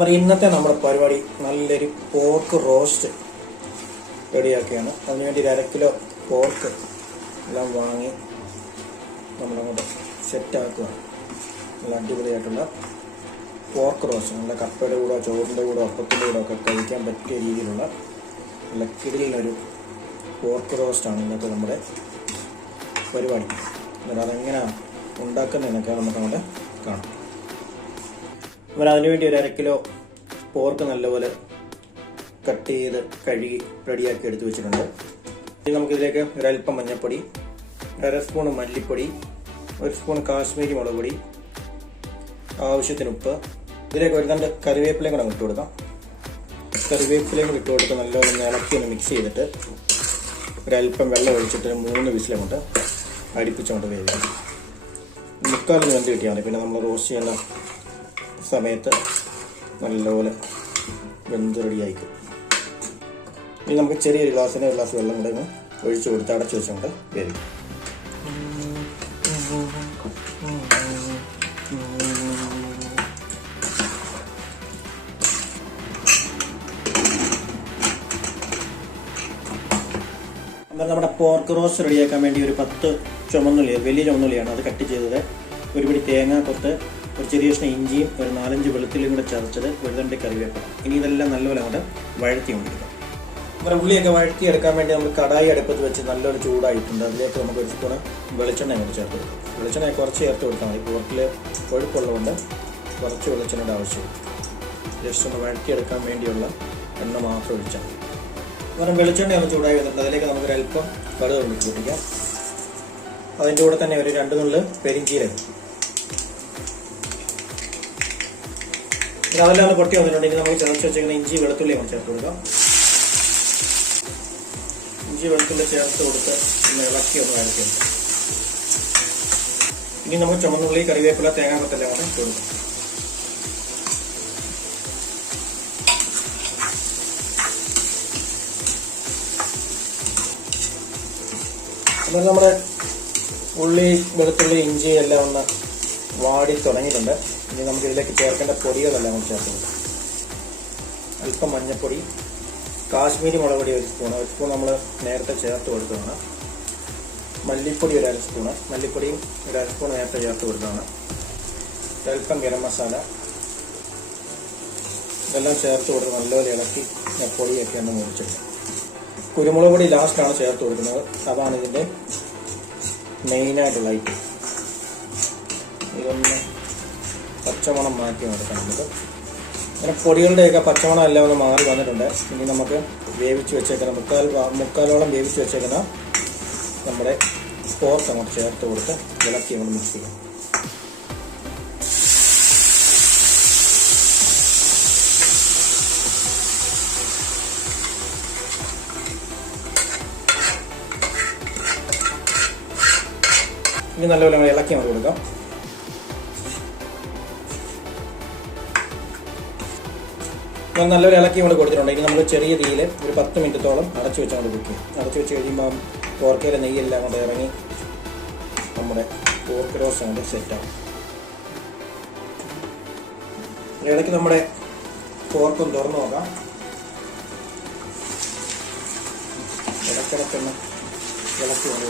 നമ്മുടെ ഇന്നത്തെ നമ്മുടെ പരിപാടി നല്ലൊരു പോർക്ക് റോസ്റ്റ് റെഡിയാക്കുകയാണ്. അതിനുവേണ്ടി ഒരു കിലോ പോർക്ക് എല്ലാം വാങ്ങി നമ്മളങ്ങോട്ട് സെറ്റാക്കുകയാണ് നല്ല അടിപൊളിയായിട്ടുള്ള പോർക്ക് റോസ്റ്റ് നല്ല കപ്പയുടെ കൂടെ ചോറിന്റെ കൂടെ അപ്പത്തിന്റെ കൂടെ ഒക്കെ കഴിക്കാൻ പറ്റിയ രീതിയിലുള്ള നല്ല കിടിലൊരു പോർക്ക് റോസ്റ്റാണ് ഇന്നത്തെ നമ്മുടെ പരിപാടി. എന്നിട്ട് അതെങ്ങനെയാണ് ഉണ്ടാക്കുന്നതെന്നൊക്കെ നമുക്ക് അവിടെ കാണാം. അപ്പോൾ അതിനുവേണ്ടി ഒരു അരക്കിലോ കിലോ പോർക്ക് നല്ലപോലെ കട്ട് ചെയ്ത് കഴുകി റെഡിയാക്കി എടുത്തു വെച്ചിട്ടുണ്ട്. ഇനി നമുക്കിതിലേക്ക് ഒരൽപ്പം മഞ്ഞൾപ്പൊടി അര സ്പൂൺ മല്ലിപ്പൊടി ഒരു സ്പൂൺ കാശ്മീരി മുളക് പൊടി ആവശ്യത്തിന് ഉപ്പ് ഇതിലേക്ക് ഒരു രണ്ട് കറിവേപ്പിലയും കൂടെ ഇട്ട് കൊടുക്കാം. കറിവേപ്പിലയും കൂടെ ഇട്ട് കൊടുത്ത് നല്ലപോലെ ഇളക്കി ഒന്ന് മിക്സ് ചെയ്തിട്ട് ഒരൽപ്പം വെള്ളം ഒഴിച്ചിട്ട് മൂന്ന് വിസിലും കൊണ്ട് അടുപ്പിച്ചുകൊണ്ട് വേവിക്കും മുക്കാലിന് വെന്ത് കിട്ടിയാൽ മതി. പിന്നെ നമ്മൾ റോസ്റ്റ് ചെയ്യുന്ന സമയത്ത് നല്ലപോലെ വെന്ത് റെഡിയായിക്കും ഇനി നമുക്ക് ചെറിയൊരു ഗ്ലാസ്സിന് ഒരു ഗ്ലാസ് വെള്ളം കൂടെ ഒഴിച്ചു കൊടുത്ത് അടച്ചു വെച്ചുകൊണ്ട് എന്നാൽ നമ്മുടെ പോർക്ക് റോസ്റ്റ് റെഡിയാക്കാൻ വേണ്ടി ഒരു പത്ത് ചുമന്നുള്ളി വലിയ ചുമന്നുള്ളിയാണ് അത് കട്ട് ചെയ്തത്? ഒരു പിടി തേങ്ങ കൊത്ത് ഒരു ചെറിയ കഷ്ണം ഇഞ്ചിയും ഒരു നാലഞ്ച് വെളുത്തുള്ളിയും കൂടെ ചതച്ചത് രണ്ട് കറിവേപ്പില. ഇനി ഇതെല്ലാം നല്ലപോലെ അങ്ങോട്ട് വഴത്തി കൊണ്ടിരിക്കും നമ്മുടെ ഉള്ളിയൊക്കെ വഴറ്റി എടുക്കാൻ വേണ്ടി നമ്മൾ കടായി അടുപ്പത്ത് വെച്ച് നല്ലൊരു ചൂടായിട്ടുണ്ട്. അതിലേക്ക് നമുക്ക് ഒരു സ്പൂണ് വെളിച്ചെണ്ണ അങ്ങോട്ട് ചേർത്ത് കൊടുക്കും. വെളിച്ചെണ്ണ കുറച്ച് ചേർത്ത് കൊടുത്താൽ മതി. പോർക്കിൽ കൊഴുപ്പുള്ളതുകൊണ്ട് കുറച്ച് വെളിച്ചെണ്ണയുടെ ആവശ്യം ജസ്റ്റ് ഒന്ന് വഴറ്റിയെടുക്കാൻ വേണ്ടിയുള്ള എണ്ണ മാത്രം ഒഴിച്ചാൽ മതി. കാരണം വെളിച്ചെണ്ണ ഒന്ന് ചൂടായി വന്നിട്ടുണ്ട്. അതിലേക്ക് നമുക്കൊരു അല്പം കടുക് ഒഴിച്ച് അതിന്റെ കൂടെ തന്നെ ഒരു രണ്ട് നുള്ളു പെരിഞ്ചീരകം. അതെല്ലാം ഒന്ന് പൊട്ടി വന്നിട്ടുണ്ടെങ്കിൽ നമുക്ക് ചതച്ച് വെച്ചിരിക്കുന്ന ഇഞ്ചി വെളുത്തുള്ളി നമ്മൾ ചേർത്ത് കൊടുക്കാം. ഇഞ്ചി വെളുത്തുള്ളി ചേർത്ത് കൊടുത്ത് ഒന്ന് ഇളക്കി ഒന്ന് വഴറ്റി ഇനി നമുക്ക് ചുമന്നുള്ളി കറിവേപ്പില തേങ്ങാപ്പത്തെല്ലാം കൂടെ ഇട്ട് കൊടുക്കാം. അപ്പോൾ നമ്മുടെ ഉള്ളി വെളുത്തുള്ളി ഇഞ്ചി എല്ലാം ഒന്ന് വാടി തുടങ്ങിയിട്ടുണ്ട്. ഇനി നമുക്ക് ഇതിലേക്ക് ചേർക്കേണ്ട പൊടികളെല്ലാം നമ്മൾ ചേർക്കുന്നത് അല്പം മഞ്ഞൾപ്പൊടി കാശ്മീരി മുളക് പൊടി ഒരു സ്പൂൺ ഒരു സ്പൂൺ നമ്മൾ നേരത്തെ ചേർത്ത് കൊടുത്തതാണ്. മല്ലിപ്പൊടി ഒരു അര സ്പൂണ് മല്ലിപ്പൊടിയും ഒരു അര സ്പൂൺ നേരത്തെ ചേർത്ത് കൊടുത്തതാണ്. അല്പം ഗരം മസാല. ഇതെല്ലാം ചേർത്ത് കൊടുത്ത് നല്ലപോലെ ഇളക്കി പൊടിയൊക്കെ ഒന്ന് മുറിച്ചിട്ട് കുരുമുളക് പൊടി ലാസ്റ്റാണ് ചേർത്ത് കൊടുക്കുന്നത്. അതാണ് ഇതിന്റെ മെയിനായിട്ടുള്ള ഐറ്റം ഇതൊന്ന് പച്ചമണം മാറ്റി കൊടുക്കാം നമുക്ക് അങ്ങനെ പൊടികളുടെയൊക്കെ പച്ചമണം എല്ലാം ഒന്ന് മാറി വന്നിട്ടുണ്ട്. ഇനി നമുക്ക് വേവിച്ച് വെച്ചേക്കുന്ന മുക്കാൽ മുക്കാലോളം വേവിച്ച് വെച്ചേക്കുന്ന നമ്മുടെ പോർക്ക് അങ്ങോട്ട് ചേർത്ത് കൊടുത്ത് ഇളക്കി അങ്ങോട്ട് മിക്സ് ചെയ്യാം. ഇനി നല്ലപോലെ ഇളക്കി അങ്ങോട്ട് കൊടുക്കാം. നല്ലൊരു ഇളക്കി നമ്മൾ കൊടുത്തിട്ടുണ്ട്. ഇനി നമ്മൾ ചെറിയ തീയിൽ ഒരു പത്ത് മിനിറ്റത്തോളം അടച്ചു വെച്ച് കുക്ക് ചെയ്യും അടച്ചു വെച്ച് കഴിയുമ്പോൾ പോർക്കയിലെ നെയ്യെല്ലാം കൊണ്ട് ഇറങ്ങി നമ്മുടെ പോർക്ക് റോസ് കൊണ്ട് സെറ്റാവും ഇടയ്ക്ക് നമ്മുടെ പോർക്കും തുറന്നു നോക്കാം. ഇടയ്ക്കിടയ്ക്കൊന്ന് ഇളക്കി കൊണ്ട്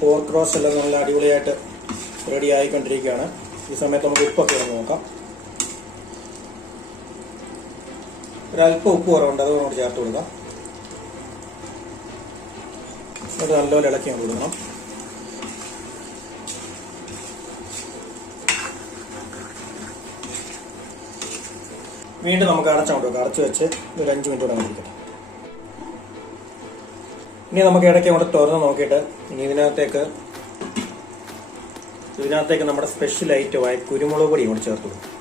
വിടണം ക്രോസ് എല്ലാം നല്ല അടിപൊളിയായിട്ട് റെഡി ആയിക്കൊണ്ടിരിക്കുകയാണ്. ഈ സമയത്ത് നമുക്ക് ഉപ്പൊക്കെ ഇറങ്ങി നോക്കാം. ഒരല്പം ഉപ്പ് കുറവുണ്ട് അത് നമുക്ക് ചേർത്ത് കൊടുക്കാം. എന്നിട്ട് നല്ലപോലെ ഇളക്കി കൊണ്ട് കൊടുക്കണം. വീണ്ടും നമുക്ക് അടച്ചാൽ കൊടുക്കാം. അടച്ചു വെച്ച് ഒരു അഞ്ച് മിനിറ്റ് കൂടെ ഇരിക്കാം ഇനി നമുക്ക് ഇടയ്ക്ക് അങ്ങോട്ട് തുറന്ന് നോക്കിയിട്ട് ഇനി ഇതിനകത്തേക്ക് ഇതിനകത്തേക്ക് നമ്മുടെ സ്പെഷ്യൽ ഐറ്റമായ കുരുമുളക് പൊടി കൂടി ചേർത്ത് കൊടുക്കും.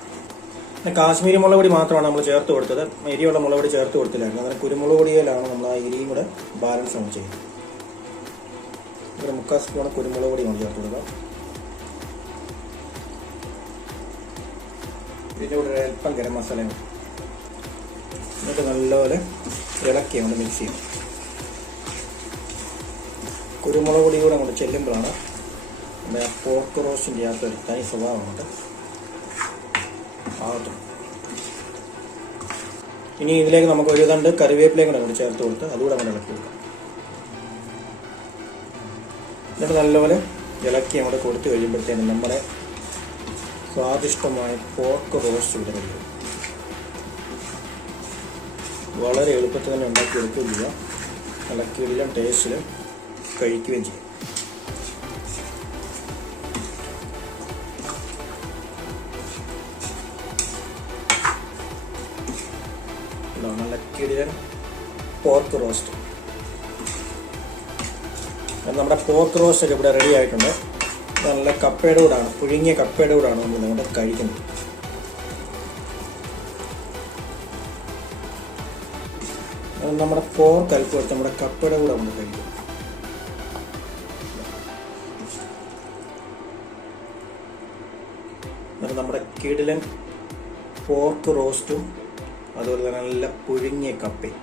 കാശ്മീരി മുളക് പൊടി മാത്രമാണ് നമ്മൾ ചേർത്ത് കൊടുത്തത്. എരിയുള്ള മുളക് പൊടി ചേർത്ത് കൊടുത്തില്ലായിരുന്നു. അങ്ങനെ കുരുമുളക് പൊടിയിലാണ് നമ്മൾ ആ എരിയും കൂടെ ബാലൻസ് ആണ് ചെയ്യുന്നത്. ഒരു മുക്കാൽ സ്പൂൺ കുരുമുളക് പൊടി നമ്മൾ ചേർത്ത് കൊടുക്കാം. ഇതിന്റെ കൂടെ അല്പം ഗരം മസാലയും കൂടി. എന്നിട്ട് നല്ലപോലെ ഇളക്കി നമ്മൾ മിക്സ് ചെയ്യണം. കുരുമുളക് പൊടി കൂടെ അങ്ങോട്ട് ചെല്ലുമ്പോഴാണ് നമ്മുടെ ആ പോർക്ക് റോസ്റ്റിന്റെ ആ ഒരു തനി സ്വഭാവം അങ്ങോട്ട് ആകത്തുള്ളൂ ഇനി ഇതിലേക്ക് നമുക്ക് ഒരു തണ്ട് കറിവേപ്പിലയും കൂടെ അങ്ങോട്ട് ചേർത്ത് കൊടുത്ത് അതുകൂടെ അങ്ങനെ ഇളക്കി കൊടുക്കാം. എന്നിട്ട് നല്ലപോലെ ഇളക്കി അങ്ങോട്ട് കൊടുത്തു കഴിയുമ്പോഴത്തേനും നമ്മുടെ സ്വാദിഷ്ടമായ പോർക്ക് റോസ്റ്റ് ഇവിടെ കഴിയും വളരെ എളുപ്പത്തിൽ തന്നെ ഉണ്ടാക്കിയെടുക്കുകയും ചെയ്യാം. നല്ല ടേസ്റ്റിലും കഴിക്കുകയും ചെയ്യും. പോർക്ക് റോസ്റ്റ് നമ്മുടെ പോർക്ക് റോസ്റ്റ് ഇവിടെ റെഡി ആയിട്ടുണ്ട്. നല്ല കപ്പയുടെ കൂടാണ് പുഴുങ്ങിയ കപ്പയുടെ കൂടാണ് നമ്മൾ നമ്മുടെ കഴിക്കുന്നത്. നമ്മുടെ പോർക്ക് എടുത്ത് നമ്മുടെ കപ്പയുടെ കൂടെ നമ്മൾ കഴിക്കും. എന്നിട്ട് നമ്മുടെ കിടിലൻ പോർക്ക് റോസ്റ്റും അതുപോലെ തന്നെ നല്ല പുഴുങ്ങിയ കപ്പയും.